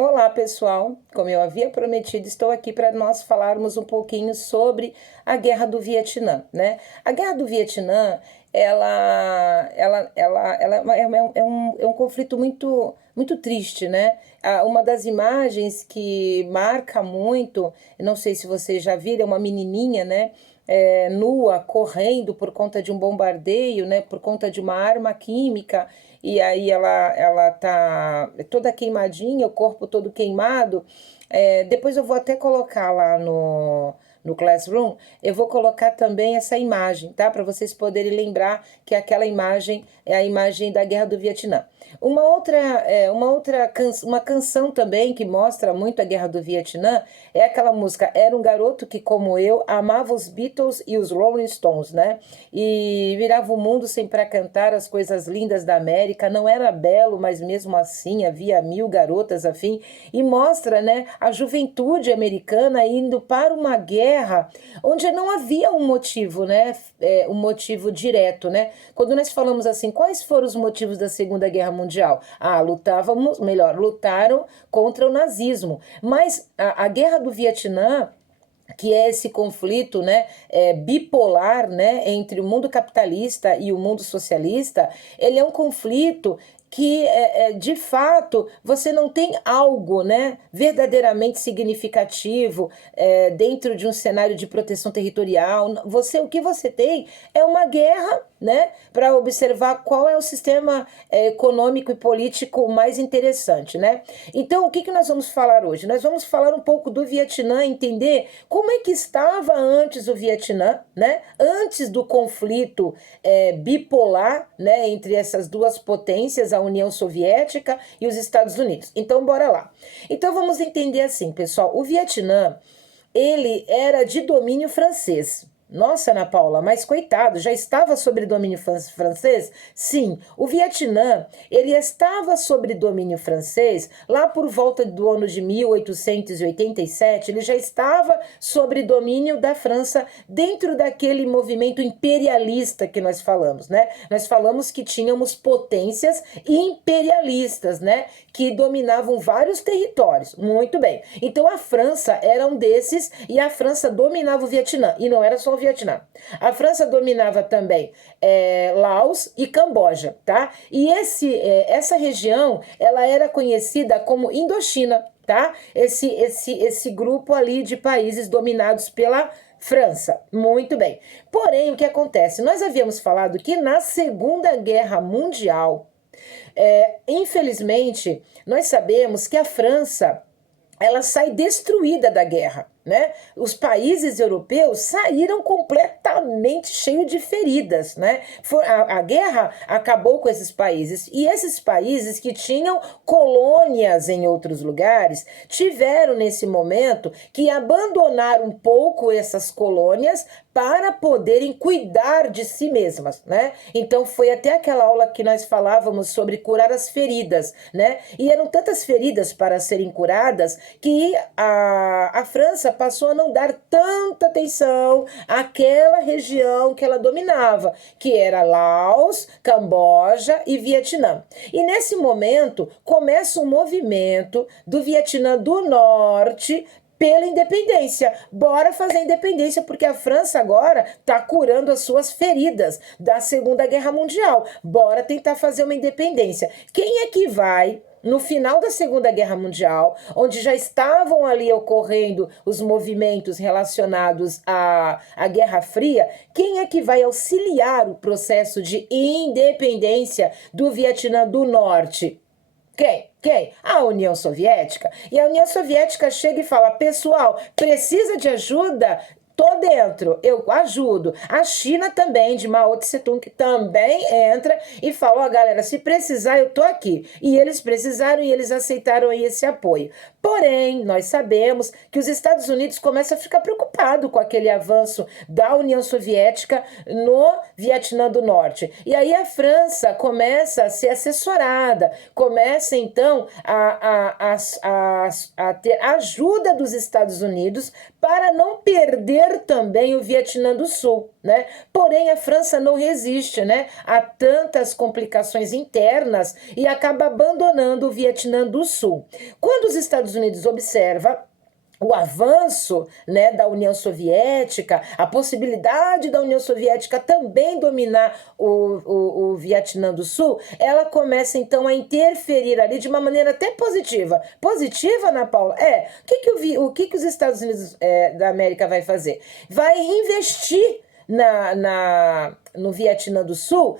Olá, pessoal. Como eu havia prometido, estou aqui para nós falarmos um pouquinho sobre a Guerra do Vietnã, né? A Guerra do Vietnã, ela é um conflito muito triste, né? Uma das imagens que marca muito, não sei se vocês já viram, é uma menininha, né? Nua, correndo por conta de um bombardeio, né? Por conta de uma arma química e aí ela tá toda queimadinha, o corpo todo queimado. Depois eu vou até colocar lá no Classroom, eu vou colocar também essa imagem, tá? Para vocês poderem lembrar que aquela imagem é a imagem da Guerra do Vietnã. Uma canção também que mostra muito a Guerra do Vietnã é aquela música Era um garoto que, como eu, amava os Beatles e os Rolling Stones, né? E virava o mundo sem para cantar as coisas lindas da América. Não era belo, mas mesmo assim havia mil garotas afim. E mostra, né, a juventude americana indo para uma guerra onde não havia um motivo, né? Um motivo direto, né? Quando nós falamos assim, quais foram os motivos da Segunda Guerra Mundial? Lutaram contra o nazismo. Mas a Guerra do Vietnã, que é esse conflito, né, bipolar, né, entre o mundo capitalista e o mundo socialista, ele é um conflito que, de fato, você não tem algo, né, verdadeiramente significativo dentro de um cenário de proteção territorial. O que você tem é uma guerra, né, para observar qual é o sistema econômico e político mais interessante, né? Então, o que nós vamos falar hoje? Nós vamos falar um pouco do Vietnã, entender como é que estava antes o Vietnã, né? Antes do conflito bipolar, né, entre essas duas potências, a União Soviética e os Estados Unidos. Então, bora lá. Então, vamos entender assim, pessoal. O Vietnã, ele era de domínio francês. Nossa, Ana Paula, mas coitado, já estava sob domínio francês? Sim, o Vietnã, ele estava sob domínio francês lá por volta do ano de 1887, ele já estava sob domínio da França dentro daquele movimento imperialista que nós falamos, né? Nós falamos que tínhamos potências imperialistas, né? Que dominavam vários territórios. Muito bem. Então a França era um desses e a França dominava o Vietnã. E não era só o Vietnã. A França dominava também Laos e Camboja, tá? E essa região, ela era conhecida como Indochina, tá? Esse grupo ali de países dominados pela França. Muito bem. Porém, o que acontece? Nós havíamos falado que na Segunda Guerra Mundial, infelizmente, nós sabemos que a França ela sai destruída da guerra, né? Os países europeus saíram completamente cheios de feridas, né? A guerra acabou com esses países e esses países que tinham colônias em outros lugares tiveram nesse momento que abandonar um pouco essas colônias para poderem cuidar de si mesmas, né? Então foi até aquela aula que nós falávamos sobre curar as feridas, né? E eram tantas feridas para serem curadas que a França passou a não dar tanta atenção àquela região que ela dominava, que era Laos, Camboja e Vietnã. E nesse momento começa um movimento do Vietnã do Norte pela independência. Bora fazer independência, porque a França agora está curando as suas feridas da Segunda Guerra Mundial. Bora tentar fazer uma independência. Quem é que vai no final da Segunda Guerra Mundial, onde já estavam ali ocorrendo os movimentos relacionados à Guerra Fria, quem é que vai auxiliar o processo de independência do Vietnã do Norte? Quem? A União Soviética. E a União Soviética chega e fala: pessoal, precisa de ajuda? Tô dentro, eu ajudo. A China também, de Mao Tse-tung, também entra e fala: ó, galera, se precisar, eu tô aqui. E eles precisaram e eles aceitaram esse apoio. Porém, nós sabemos que os Estados Unidos começam a ficar preocupados com aquele avanço da União Soviética no Vietnã do Norte. E aí a França começa a ser assessorada, começa então a ter ajuda dos Estados Unidos para não perder também o Vietnã do Sul, né? Porém, a França não resiste, né, a tantas complicações internas e acaba abandonando o Vietnã do Sul. Quando os Estados Unidos observam o avanço, né, da União Soviética, a possibilidade da União Soviética também dominar o Vietnã do Sul, ela começa então a interferir ali de uma maneira até positiva. Positiva, Ana Paula? O que os Estados Unidos da América vai fazer? Vai investir no Vietnã do Sul,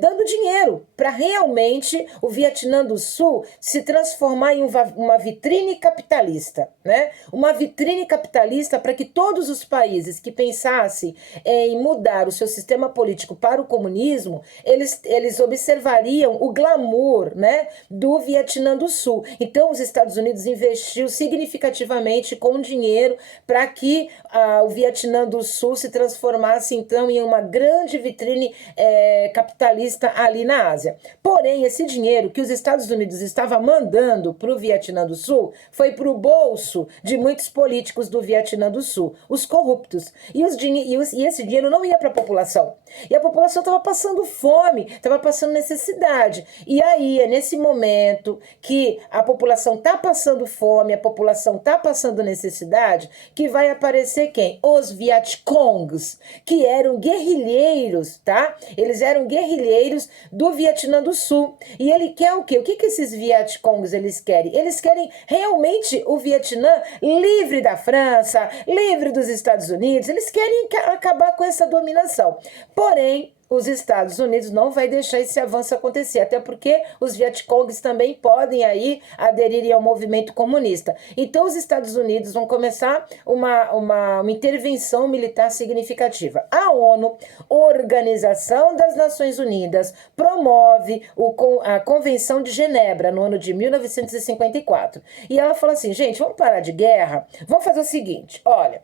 dando dinheiro para realmente o Vietnã do Sul se transformar em uma vitrine capitalista, né? Uma vitrine capitalista para que todos os países que pensassem em mudar o seu sistema político para o comunismo, eles observariam o glamour, né, do Vietnã do Sul. Então, os Estados Unidos investiu significativamente com dinheiro para que o Vietnã do Sul se transformasse, então, em uma grande vitrine capitalista ali na Ásia. Porém, esse dinheiro que os Estados Unidos estavam mandando para o Vietnã do Sul foi para o bolso de muitos políticos do Vietnã do Sul, os corruptos. E esse dinheiro não ia para a população. E a população estava passando fome, estava passando necessidade. E aí, é nesse momento que a população está passando fome, a população está passando necessidade, que vai aparecer quem? Os Vietcongs, que eram guerrilheiros, tá? Eles eram guerrilheiros do Vietnã do Sul. E ele quer o quê? O que esses Vietcongs eles querem? Eles querem realmente o Vietnã livre da França, livre dos Estados Unidos. Eles querem acabar com essa dominação. Porém, os Estados Unidos não vai deixar esse avanço acontecer, até porque os Vietcongs também podem aí aderir ao movimento comunista. Então os Estados Unidos vão começar uma intervenção militar significativa. A ONU, Organização das Nações Unidas, promove a Convenção de Genebra no ano de 1954. E ela fala assim, gente, vamos parar de guerra? Vamos fazer o seguinte, olha,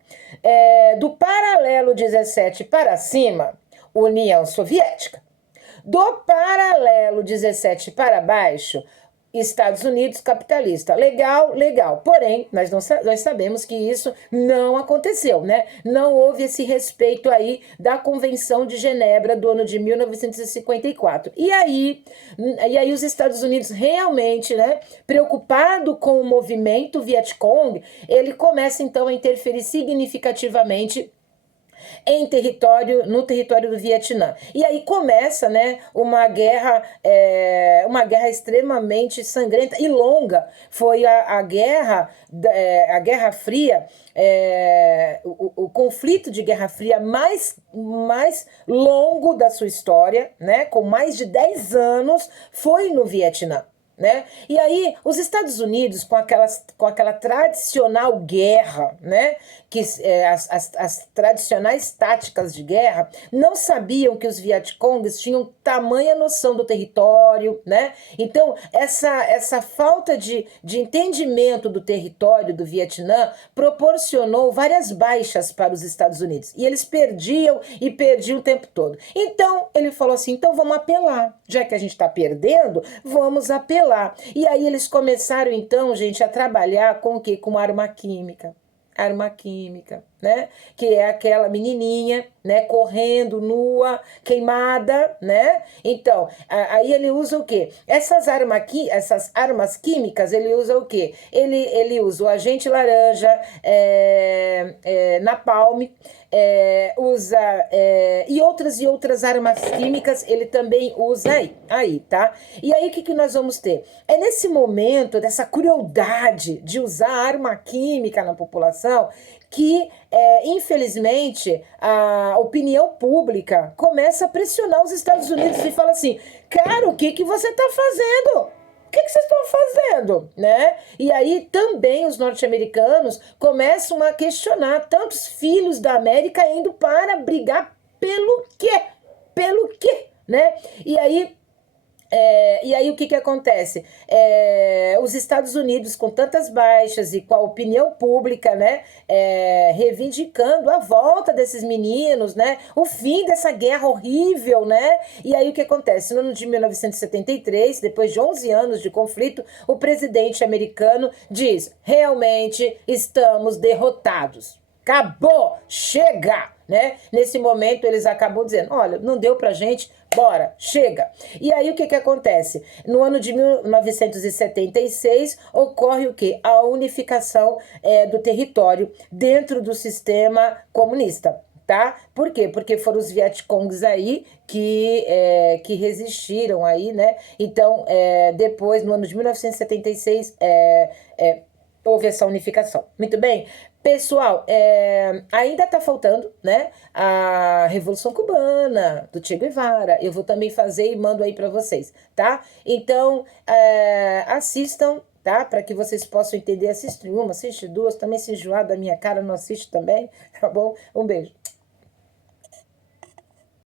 do paralelo 17 para cima, União Soviética. Do paralelo 17 para baixo, Estados Unidos capitalista. Legal, legal. Porém, nós sabemos que isso não aconteceu, né? Não houve esse respeito aí da Convenção de Genebra do ano de 1954. E aí os Estados Unidos realmente, né, preocupado com o movimento Vietcong, ele começa então a interferir significativamente no território do Vietnã. E aí começa, né, uma guerra extremamente sangrenta e longa. Foi a Guerra Fria, o conflito de Guerra Fria mais longo da sua história, né, com mais de 10 anos, foi no Vietnã. Né? E aí os Estados Unidos com aquela tradicional guerra, né? Que as tradicionais táticas de guerra, não sabiam que os Vietcongs tinham tamanha noção do território, né? Então essa falta de entendimento do território do Vietnã proporcionou várias baixas para os Estados Unidos, e eles perdiam o tempo todo. Então ele falou assim, então vamos apelar, já que a gente está perdendo, vamos apelar. E aí eles começaram então, gente, a trabalhar com o quê? Com arma química, né? Que é aquela menininha, né, correndo nua, queimada, né? Então, aí ele usa o quê? Essas armas químicas, ele usa o quê? Ele usa o agente laranja, napalm, usa e outras armas químicas ele também usa aí, tá? E aí o que nós vamos ter? É nesse momento dessa crueldade de usar arma química na população que, infelizmente, a opinião pública começa a pressionar os Estados Unidos e fala assim, cara, o que você está fazendo? O que vocês estão fazendo, né? E aí também os norte-americanos começam a questionar tantos filhos da América indo para brigar pelo quê? Pelo quê, né? E aí E aí o que acontece? Os Estados Unidos, com tantas baixas e com a opinião pública, né, reivindicando a volta desses meninos, né, o fim dessa guerra horrível, né? E aí o que acontece? No ano de 1973, depois de 11 anos de conflito, o presidente americano diz: realmente estamos derrotados. Acabou, chega, né? Nesse momento eles acabam dizendo: olha, não deu pra gente, bora, chega. E aí o que acontece? No ano de 1976 ocorre o quê? A unificação do território dentro do sistema comunista. Tá? Por quê? Porque foram os Vietcongs aí que resistiram aí, né? Então, depois, no ano de 1976, houve essa unificação. Muito bem? Pessoal, ainda está faltando, né, a Revolução Cubana, do Che Guevara. Eu vou também fazer e mando aí para vocês, tá? Então, assistam, tá? Para que vocês possam entender. Assiste uma, assiste duas. Também se enjoar da minha cara, não assiste também, tá bom? Um beijo.